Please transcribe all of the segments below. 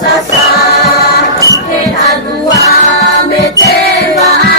Sasa, que a tua me te va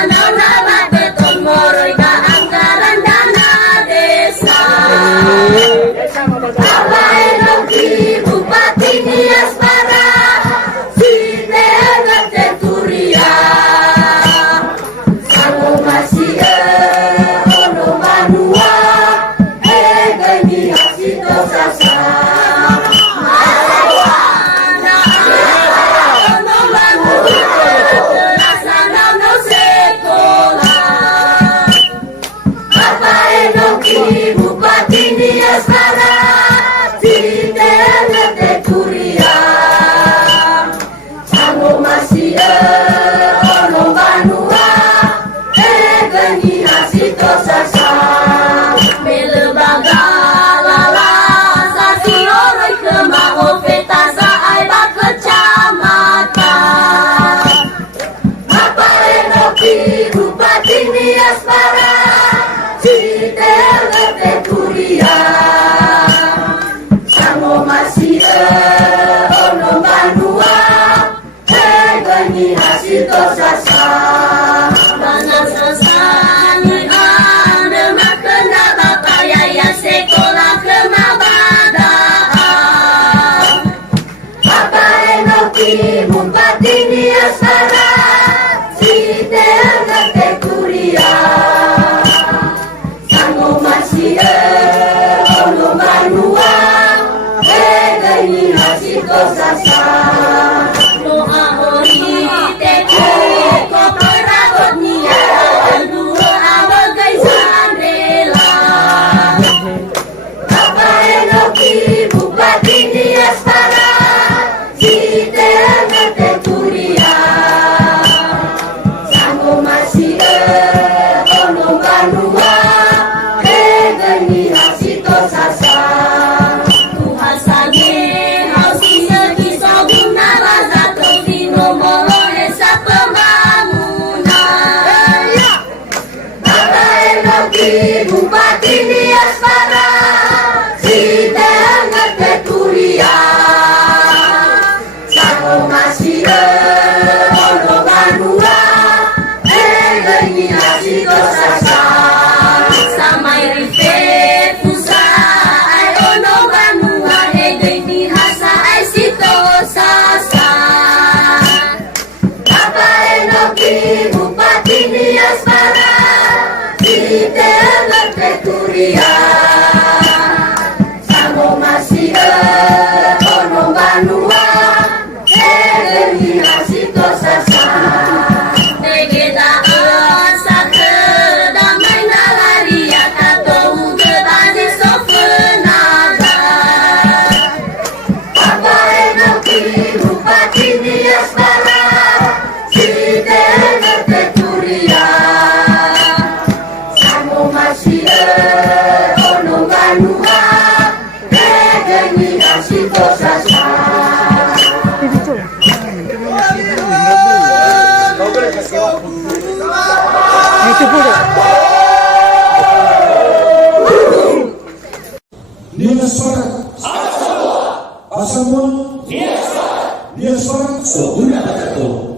asmara Citel Kuria Sango masih ono banua Hegani hasito sasa Mana sasani anda makena bapak yaya sekolah kemabada Papa Enoki mumpatini asmara Citel Kuria Sango masih ono banua Hegani hasito sasa Doa hori teku ko perawat niya Dua awal gaisan rela Papa Enoki bupati ni asmara Citel Kuria Sango masih ono banua Hegani hasito sasa Tuhan sage hausia kisah guna raza Tofino molo esa pembangunan Papa Enoki bupati ni asmara Citel Kuria Sango masih ono banua Hegani hasito sasa Samai rife pusa ai ono banua Hegani hasa ai sito sasa Papa Enoki bupati ni asmara Citel Kuria Sango masih ono banua Hegani hasito sasa Tegeda asa kedamai nalaria Katou gebadi sofenada Papa Enoki bupati ni asmara Citel Kuria Sango masih ono banua Hegani hasito sasa Nia sepakat. Pasangan. Nia sepakat. Soguna Batato.